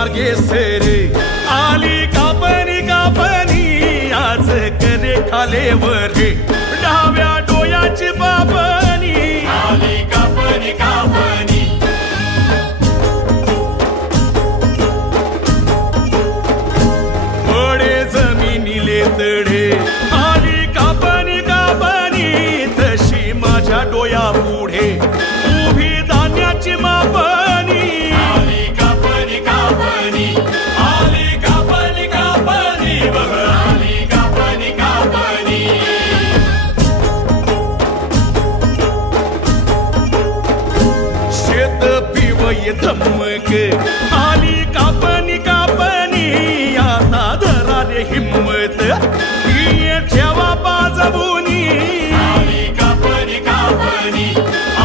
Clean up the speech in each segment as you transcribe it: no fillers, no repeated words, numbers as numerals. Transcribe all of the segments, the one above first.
मार्गे सेरे आली कापणी कापणी आज करे खाले वरे डाव्या डोयाची बाबणी आली कापणी कापणी पडे जमिनीले तडे आली कापणी कापणी तशी माझ्या डोया पुढे उभी धान्याची मापणी आली कापणी कापणी आली कापणी कापणी बघ आली कापणी कापणी शेत पिवय धमक आली कापणी कापणी आता धरा रे हिम्मत ही ठेवा बाजवूनी आली कापणी कापणी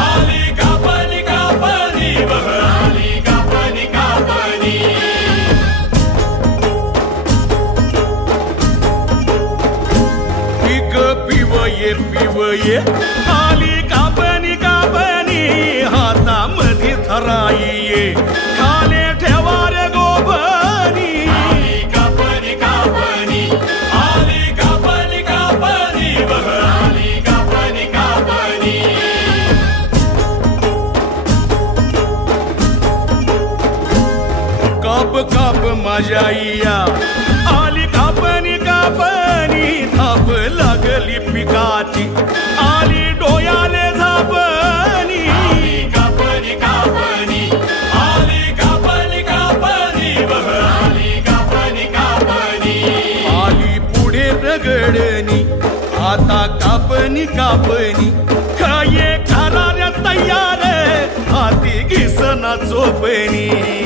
आली कापणी कापणी बघ आली कापणी कापणी पीक पिवये पिवये आली कापणी कापणी हातामध्ये थराईये खाले ठेवा रे गोबनी आली कापणी कापणी आली कापणी कापणी बघ आली कापणी कापणी काप काप माझ्या आईया आली कापणी कापणी थाप लागली पिकाची आली डोयाले झापणी आली कापणी कापणी आली कापणी कापणी बघ आली कापणी कापणी आली पुढे रगडणी आता कापणी कापणी खाये खाणाऱ्या तयार हाती घिसना चोपणी